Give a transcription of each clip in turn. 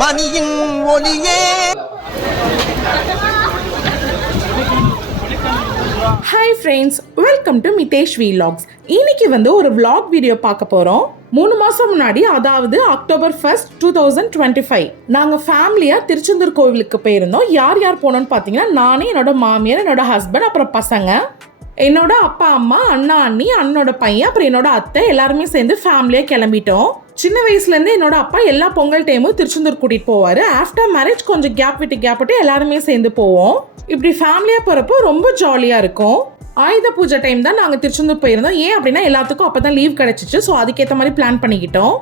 பனியின் ஒளியே. Hi friends, welcome to Mitesh vlogs. இன்னைக்கு ஒரு vlog வீடியோ பார்க்க போகிறோம். 3 மாதம் முன்னாடி, அதாவது October 1st, 2025 நாங்கள் ஃபேமிலியாக திருச்செந்தூர் கோவிலுக்கு போயிருந்தோம். யார் யார் போனோன்னு பார்த்தீங்கன்னா, நானே, என்னோட மாமியார், என்னோட ஹஸ்பண்ட், அப்புறம் பசங்க, என்னோட அப்பா அம்மா, அண்ணா அண்ணி, அண்ணனோட பையன், அப்புறம் என்னோட அத்தை, எல்லாருமே சேர்ந்து ஃபேமிலியாக கிளம்பிட்டோம். சின்ன வயசுலேருந்து என்னோட அப்பா எல்லா பொங்கல் டைமும் திருச்செந்தூர் கூட்டிகிட்டு போவார். ஆஃப்டர் மேரேஜ் கொஞ்சம் கேப் விட்டு எல்லாருமே சேர்ந்து போவோம். இப்படி ஃபேமிலியாக போகிறப்போ ரொம்ப ஜாலியாக இருக்கும். ஆயுத பூஜை டைம் தான் நாங்கள் திருச்செந்தூர் போயிருந்தோம். ஏன் அப்படின்னா எல்லாத்துக்கும் அப்போ தான் லீவ் கிடச்சிச்சு. ஸோ அதுக்கேற்ற மாதிரி பிளான் பண்ணிக்கிட்டோம்.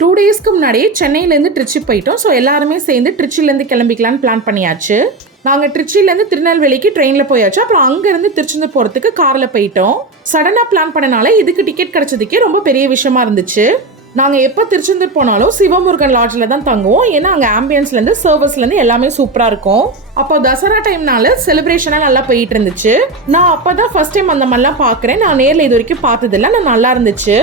2 டேஸ்க்கு முன்னாடியே சென்னையிலேருந்து திருச்சி போயிட்டோம். ஸோ எல்லாருமே சேர்ந்து திருச்சியிலேருந்து கிளம்பிக்கலான்னு பிளான் பண்ணியாச்சு. நாங்கள் திருச்சியிலேருந்து திருநெல்வேலிக்கு ட்ரெயினில் போயாச்சு. அப்புறம் அங்கேருந்து திருச்செந்தூர் போகிறதுக்கு காரில் போயிட்டோம். சடனாக பிளான் பண்ணனால இதுக்கு டிக்கெட் கிடச்சதுக்கே ரொம்ப பெரிய விஷயமா இருந்துச்சு. நாங்கள் எப்போ திருச்செந்தூர் போனாலும் சிவமுருகன் லாட்ஜில் தான் தங்குவோம். ஏன்னா அங்கே ஆம்பியன்ஸ்லேருந்து சர்வஸ்லேருந்து எல்லாமே சூப்பராக இருக்கும். அப்போ தசரா டைம்னால செலிப்ரேஷனாக நல்லா போயிட்டு இருந்துச்சு. நான் அப்போ தான் ஃபர்ஸ்ட் டைம் அந்த மாதிரிலாம் பார்க்குறேன். நான் நேரில் இது வரைக்கும் பார்த்ததில்ல. நான் நல்லா இருந்துச்சு.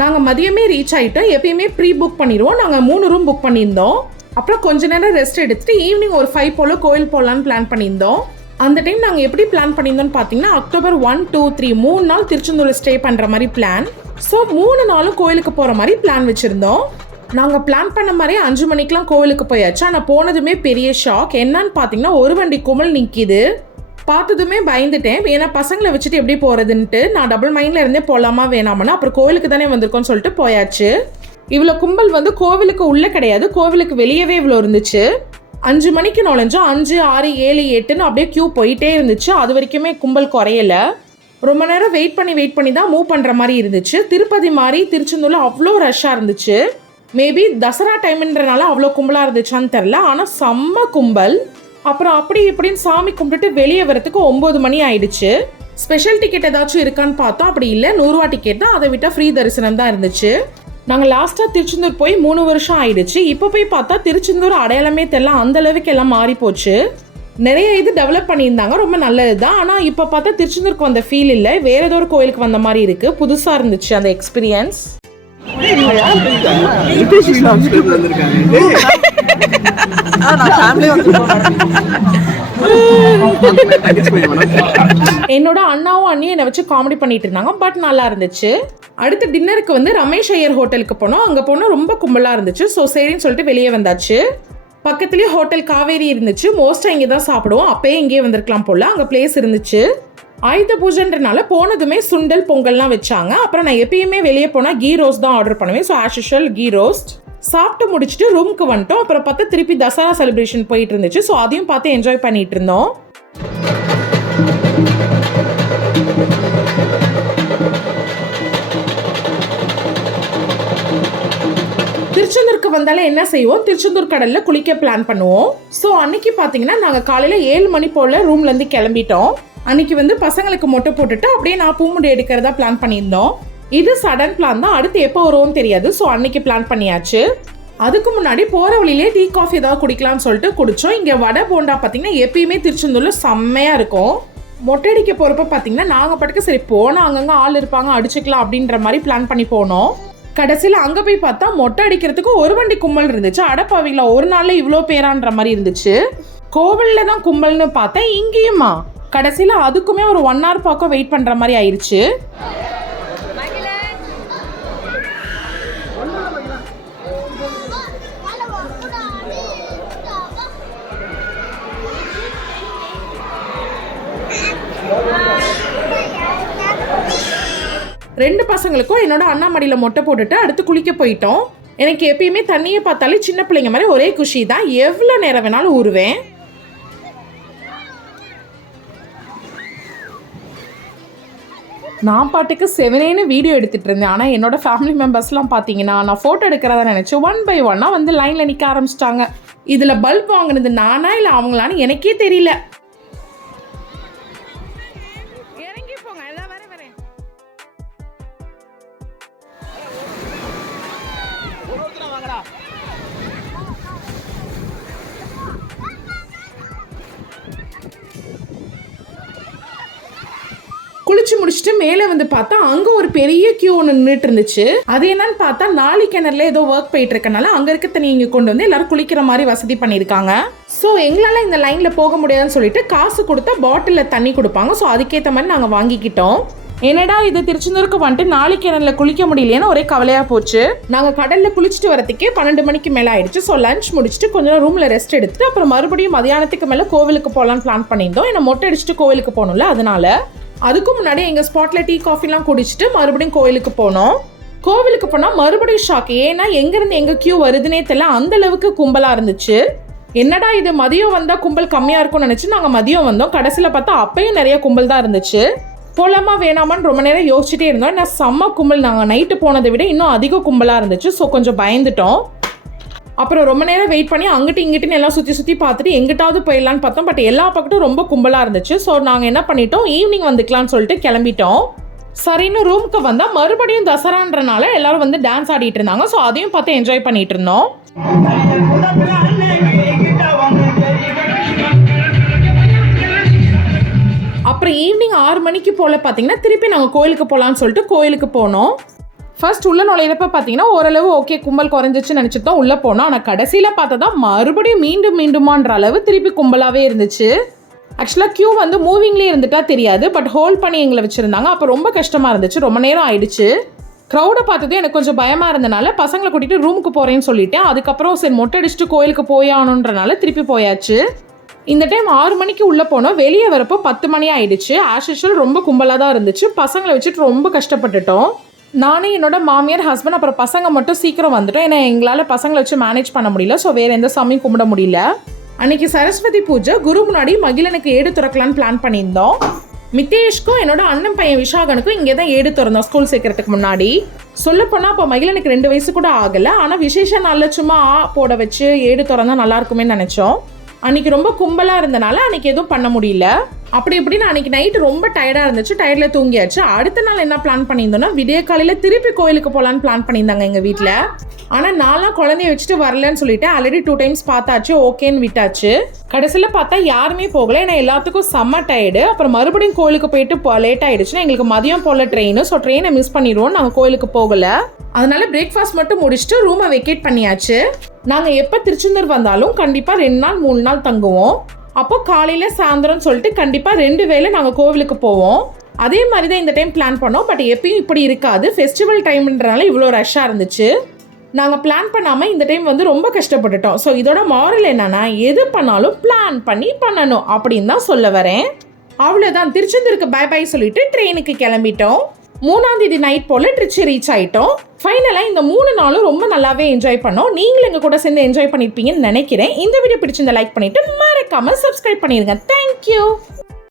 நாங்கள் மதியமே ரீச் ஆகிட்டோம். எப்பயுமே ப்ரீ புக் பண்ணிடுவோம். நாங்கள் 3 ரூம் புக் பண்ணியிருந்தோம். அப்புறம் கொஞ்ச நேரம் ரெஸ்ட் எடுத்துட்டு ஈவினிங் ஒரு 5 போல் கோயில் போகலான்னு பிளான் பண்ணியிருந்தோம். அந்த டைம் நாங்கள் எப்படி பிளான் பண்ணியிருந்தோம்னு பார்த்தீங்கன்னா, October 1, 2, 3 3 நாள் திருச்செந்தூரில் ஸ்டே பண்ணுற மாதிரி பிளான். ஸோ 3 நாளும் கோயிலுக்கு போகிற மாதிரி பிளான் வச்சுருந்தோம். நாங்கள் பிளான் பண்ண மாதிரியே 5 மணிக்கெலாம் கோவிலுக்கு போயாச்சு. ஆனால் போனதுமே பெரிய ஷாக். என்னன்னு பார்த்தீங்கன்னா, ஒரு வண்டி கும்பல் நிற்கிது. பார்த்ததுமே பயந்துட்டேன். ஏன்னா பசங்களை வச்சுட்டு எப்படி போகிறதுன்ட்டு நான் டபுள் மைண்டில் இருந்தே போகலாமா வேணாமன்னா, அப்புறம் கோவிலுக்கு தானே வந்திருக்கோன்னு சொல்லிட்டு போயாச்சு. இவ்வளோ கும்பல் கோவிலுக்கு உள்ளே கிடையாது, கோவிலுக்கு வெளியவே இவ்வளோ இருந்துச்சு. 5 மணிக்கு நுழைஞ்சோம். 5, 6, 7, 8ன்னு அப்படியே கியூ போயிட்டே இருந்துச்சு. அது வரைக்குமே கும்பல் குறையல. ரொம்ப நேரம் வெயிட் பண்ணி தான் மூவ் பண்ணுற மாதிரி இருந்துச்சு. திருப்பதி மாதிரி திருச்செந்தூரில் அவ்வளோ ரஷ்ஷாக இருந்துச்சு. மேபி தசரா டைம்ன்றனால அவ்வளோ கும்பலாக இருந்துச்சான்னு தெரில. ஆனால் செம்ம கும்பல். அப்புறம் அப்படி இப்படின்னு சாமி கும்பிட்டுட்டு வெளியே வரத்துக்கு 9 மணி ஆயிடுச்சு. ஸ்பெஷல் டிக்கெட் ஏதாச்சும் இருக்கான்னு பார்த்தோம். அப்படி இல்லை, 100 ரூபா டிக்கெட் தான். அதை விட்டால் ஃப்ரீ தரிசனம் தான் இருந்துச்சு. நாங்கள் லாஸ்ட்டாக திருச்செந்தூர் போய் 3 வருஷம் ஆயிடுச்சு. இப்போ போய் பார்த்தா திருச்செந்தூர் அடையாளமே தெரியல. அந்த அளவுக்கு எல்லாம் மாறி போச்சு. நிறைய இது டெவலப் பண்ணியிருந்தாங்க, ரொம்ப நல்லது தான். ஆனால் இப்போ பார்த்தா திருச்செந்தூருக்கு வந்த ஃபீல் இல்லை, வேற ஏதோ ஒரு கோயிலுக்கு வந்த மாதிரி இருக்குது. புதுசாக இருந்துச்சு அந்த எக்ஸ்பீரியன்ஸ். என்னோட அண்ணாவும் அண்ணியும் என்னை வச்சு காமெடி பண்ணிட்டு இருந்தாங்க. பட் நல்லா இருந்துச்சு. அடுத்து டின்னருக்கு ரமேஷ் ஐயர் ஹோட்டலுக்கு போனோம். அங்கே போனால் ரொம்ப கும்பலாக இருந்துச்சு. ஸோ சரின்னு சொல்லிட்டு வெளியே வந்தாச்சு. பக்கத்துலேயே ஹோட்டல் காவேரி இருந்துச்சு. மோஸ்ட்டாக இங்கே தான் சாப்பிடுவோம். அப்பயே இங்கேயே வந்திருக்கலாம் போல், அங்கே பிளேஸ் இருந்துச்சு. ஆயுத பூஜைன்றனால போனதுமே சுண்டல் பொங்கல்லாம் வச்சாங்க. அப்புறம் நான் எப்பயுமே வெளியே போனால் கீ ரோஸ்ட் தான் ஆர்டர் பண்ணுவேன். So as usual ghee roast சாப்பிட்டு முடிச்சுட்டு ரூமுக்கு வந்துட்டோம். அப்புறம் பார்த்தா திருப்பி தசரா செலிப்ரேஷன் போயிட்டு இருந்துச்சு. ஸோ அதையும் பார்த்து என்ஜாய் பண்ணிட்டு இருந்தோம். திருச்செந்தூருக்கு வந்தாலே என்ன செய்வோம், திருச்செந்தூர் கடலில் குளிக்க பிளான் பண்ணுவோம். ஸோ அன்னைக்கு பார்த்தீங்கன்னா நாங்கள் காலையில் 7 மணி போல் ரூம்லேருந்து கிளம்பிட்டோம். அன்னைக்கு பசங்களுக்கு மொட்டை போட்டுட்டு அப்படியே நான் பூமுடி எடுக்கிறதா பிளான் பண்ணியிருந்தோம். இது சடன் பிளான் தான். அடுத்து எப்போ வருவோம்னு தெரியாது. ஸோ அன்னைக்கு பிளான் பண்ணியாச்சு. அதுக்கு முன்னாடி போகிற வழியிலே டீ காஃபி ஏதாவது குடிக்கலாம்னு சொல்லிட்டு குடித்தோம். இங்கே வடை போண்டா பார்த்தீங்கன்னா எப்பயுமே திருச்செந்தூரில் செம்மையாக இருக்கும். மொட்டை அடிக்க போகிறப்ப பார்த்தீங்கன்னா நாங்கள் பாட்டுக்கு சரி போனால் அங்கங்கே ஆள் இருப்பாங்க, அடிச்சுக்கலாம் அப்படின்ற மாதிரி பிளான் பண்ணி போனோம். கடைசியில் அங்கே போய் பார்த்தா மொட்டை அடிக்கிறதுக்கு ஒரு வண்டி கும்பல் இருந்துச்சு. அடப்பாவிங்களா, ஒரு நாளில் இவ்வளோ பேரான்ற மாதிரி இருந்துச்சு. கோவிலில் தான் கும்பல்னு பார்த்தேன், இங்கேயுமா. கடைசியில் அதுக்குமே ஒரு 1 hour பக்கம் வெயிட் பண்ணுற மாதிரி ஆயிடுச்சு. ரெண்டு பசங்களுக்கும் என்னோட அண்ணா மடியில் மொட்டை போட்டுட்டு அடுத்து குளிக்க போயிட்டோம். எனக்கு எப்பயுமே தண்ணியை பார்த்தாலே சின்ன பிள்ளைங்க மாதிரி ஒரே குஷி தான். எவ்வளோ நேரம் வேணாலும் ஊறுவேன். நான் பாட்டுக்கு 7 வீடியோ எடுத்துகிட்டு இருந்தேன். ஆனால் என்னோட ஃபேமிலி மெம்பர்ஸ்லாம் பார்த்தீங்கன்னா நான் ஃபோட்டோ எடுக்கிறதா நினச்சேன். 1 by 1 லைனில் நிற்க ஆரம்பிச்சிட்டாங்க. இதில் பல்ப் வாங்கினது நானா இல்லை அவங்களான்னு எனக்கே தெரியல. குளிச்சு முடிச்சுட்டு மேலே வந்து பார்த்தா அங்கே ஒரு பெரிய கியூ ஒன்று நின்றுட்டு இருந்துச்சு. அது என்னன்னு பார்த்தா நாலி கிணறுல ஏதோ ஒர்க் போயிட்டு இருக்கனால அங்கே இருக்க தண்ணி இங்கே கொண்டு வந்து எல்லாரும் குளிக்கிற மாதிரி வசதி பண்ணியிருக்காங்க. ஸோ எங்களால் இந்த லைனில் போக முடியாதுன்னு சொல்லிட்டு காசு கொடுத்தா பாட்டிலில் தண்ணி கொடுப்பாங்க. ஸோ அதுக்கேற்ற மாதிரி நாங்கள் வாங்கிக்கிட்டோம். என்னடா இது திருச்செந்தூருக்கு வந்துட்டு நாலி கிணறுல குளிக்க முடியலையேன்னு ஒரே கவலையாக போச்சு. நாங்கள் கடலில் குளிச்சுட்டு வரதுக்கே 12 மணிக்கு மேலே ஆயிடுச்சு. ஸோ லஞ்ச் முடிச்சுட்டு கொஞ்சம் ரூமில் ரெஸ்ட் எடுத்துட்டு அப்புறம் மறுபடியும் மதியானத்துக்கு மேலே கோவிலுக்கு போகலான்னு பிளான் பண்ணியிருந்தோம். ஏன்னா மொட்டை அடிச்சுட்டு கோவிலுக்கு போகணும்ல, அதனால. அதுக்கு முன்னாடி எங்கள் ஸ்பாட்டில் டீ காஃபிலாம் குடிச்சிட்டு மறுபடியும் கோவிலுக்கு போனோம். கோவிலுக்கு போனால் மறுபடியும் ஷாக். ஏன்னா எங்கேருந்து எங்கே கியூ வருதுன்னே தெரியல, அந்த அளவுக்கு கும்பலாக இருந்துச்சு. என்னடா இது மதியம் வந்தால் கும்பல் கம்மியாக இருக்கும்னு நினச்சி நாங்கள் மதியம் வந்தோம். கடைசியில் பார்த்தா அப்பயும் நிறைய கும்பல் தான் இருந்துச்சு. போலாமா வேணாமான்னு ரொம்ப நேரம் யோசிச்சுட்டே இருந்தோம். ஏன்னா செம்ம கும்பல். நாங்கள் நைட்டு போனதை விட இன்னும் அதிக கும்பலாக இருந்துச்சு. ஸோ கொஞ்சம் பயந்துட்டோம். அப்புறம் ரொம்ப நேரம் வெயிட் பண்ணி அங்கிட்டு இங்கிட்டுன்னு எல்லாம் சுற்றி பார்த்துட்டு எங்கிட்டாவது போயிடலான்னு பார்த்தோம். பட் எல்லா பக்கட்டும் ரொம்ப கும்பலாக இருந்துச்சு. ஸோ நாங்கள் என்ன பண்ணிட்டோம், ஈவினிங் வந்துக்கலாம்னு சொல்லிட்டு கிளம்பிட்டோம். சரின்னு ரூமுக்கு வந்தால் மறுபடியும் தசரான்றனால எல்லாரும் வந்து டான்ஸ் ஆடிட்டு இருந்தாங்க. ஸோ அதையும் பார்த்து என்ஜாய் பண்ணிட்டு இருந்தோம். அப்புறம் ஈவினிங் 6 மணிக்கு போல் பார்த்தீங்கன்னா திருப்பி நாங்கள் கோயிலுக்கு போகலான்னு சொல்லிட்டு கோயிலுக்கு போனோம். ஃபர்ஸ்ட் உள்ள நுழையிறப்ப பார்த்தீங்கன்னா ஓரளவு ஓகே கும்பல் குறைஞ்சிச்சுன்னு நினச்சிட்டு தான் உள்ளே போனோம். ஆனால் கடைசியில் பார்த்தா தான் மறுபடியும் மீண்டுமான்ற அளவு திருப்பி கும்பலாகவே இருந்துச்சு. ஆக்சுவலாக கியூ வந்து மூவிங்லேயே இருந்துட்டா தெரியாது, பட் ஹோல்ட் பண்ணி எங்களை வச்சுருந்தாங்க. அப்போ ரொம்ப கஷ்டமாக இருந்துச்சு. ரொம்ப நேரம் ஆயிடுச்சு. க்ரௌடை பார்த்தது எனக்கு கொஞ்சம் பயமாக இருந்தனால பசங்களை கூட்டிகிட்டு ரூமுக்கு போகிறேன்னு சொல்லிட்டேன். அதுக்கப்புறம் சரி மொட்டை அடிச்சுட்டு கோயிலுக்கு போயானுன்றனால திருப்பி போயாச்சு. இந்த டைம் 6 மணிக்கு உள்ளே போனோம். வெளியே வரப்போ 10 மணி ஆயிடுச்சு. ஆஸ் யூஷுவல் ரொம்ப கும்பலாக தான் இருந்துச்சு. பசங்களை வச்சுட்டு ரொம்ப கஷ்டப்பட்டுட்டோம். நானே என்னோட மாமியார் ஹஸ்பண்ட் அப்புறம் பசங்க மட்டும் சீக்கிரம் வந்துட்டோம். ஏன்னா எங்களால் பசங்களை வச்சு மேனேஜ் பண்ண முடியல. ஸோ வேறு எந்த சாமியும் கும்பிட முடியல. அன்னைக்கு சரஸ்வதி பூஜை. குரு முன்னாடி மகிழனுக்கு ஏடு திறக்கலான்னு பிளான் பண்ணியிருந்தோம். மித்தேஷ்க்கும் என்னோட அண்ணன் பையன் விஷாகனுக்கும் இங்கே தான் ஏடு திறந்தோம் ஸ்கூல் சேர்க்கறதுக்கு முன்னாடி. சொல்லப்போனால் அப்போ மகிழனுக்கு 2 வயசு கூட ஆகலை. ஆனால் விசேஷ நாளில் சும்மா போட வச்சு ஏடு திறந்தா நல்லா இருக்குமே நினச்சோம். அன்னைக்கு ரொம்ப கும்பலாக இருந்தனால அன்னைக்கு எதுவும் பண்ண முடியல. அப்படி இப்படின்னு அன்னைக்கு நைட்டு ரொம்ப டயர்டாக இருந்துச்சு. டயர்டில் தூங்கியாச்சு. அடுத்த நாள் என்ன பிளான் பண்ணியிருந்தோம்னா விடிய காலையில் திருப்பி கோயிலுக்கு போகலான்னு பிளான் பண்ணியிருந்தாங்க எங்கள் வீட்டில். ஆனால் நான்லாம் குழந்தைய வச்சுட்டு வரலன்னு சொல்லிட்டு ஆல்ரெடி 2 டைம்ஸ் பார்த்தாச்சு, ஓகேன்னு விட்டாச்சு. கடைசியில் பார்த்தா யாருமே போகல. ஏன்னா எல்லாத்துக்கும் செம்ம டயர்டு. அப்புறம் மறுபடியும் கோயிலுக்கு போயிட்டு லேட் ஆகிடுச்சுன்னா எங்களுக்கு மதியம் போல் ட்ரெயின். ஸோ ட்ரெயினை மிஸ் பண்ணிடுவோம். நாங்கள் கோயிலுக்கு போகலை. அதனால பிரேக்ஃபாஸ்ட் மட்டும் முடிச்சுட்டு ரூமை வெக்கேட் பண்ணியாச்சு. நாங்கள் எப்போ திருச்செந்தூர் வந்தாலும் கண்டிப்பாக 2 நாள் 3 நாள் தங்குவோம். அப்போ காலையில் சாயந்தரம் சொல்லிட்டு கண்டிப்பாக 2 வேளை நாங்கள் கோவிலுக்கு போவோம். அதே மாதிரி தான் இந்த டைம் பிளான் பண்ணோம். பட் எப்பயும் இப்படி இருக்காது. ஃபெஸ்டிவல் டைம்ன்றனால இவ்வளோ ரஷ்ஷாக இருந்துச்சு. நாங்கள் பிளான் பண்ணாமல் இந்த டைம் வந்து ரொம்ப கஷ்டப்பட்டுட்டோம். ஸோ இதோட மாரல் என்னன்னா, எது பண்ணாலும் பிளான் பண்ணி பண்ணணும் அப்படின்னு தான் சொல்ல வரேன். அவ்வளோதான். திருச்செந்தூருக்கு பை பை சொல்லிட்டு ட்ரெயினுக்கு கிளம்பிட்டோம். 3ஆம் தேதி நைட் போல் ட்ரிச்சி ரீச் ஆகிட்டோம். ஃபைனலாக இந்த 3 நாளும் ரொம்ப நல்லாவே என்ஜாய் பண்ணோம். நீங்களும் எங்கள் கூட சேர்ந்து என்ஜாய் பண்ணியிருப்பீங்கன்னு நினைக்கிறேன். இந்த வீடியோ பிடிச்சிருந்தா லைக் பண்ணிவிட்டு மறக்காமல் சப்ஸ்கிரைப் பண்ணிடுங்க. தேங்க்யூ.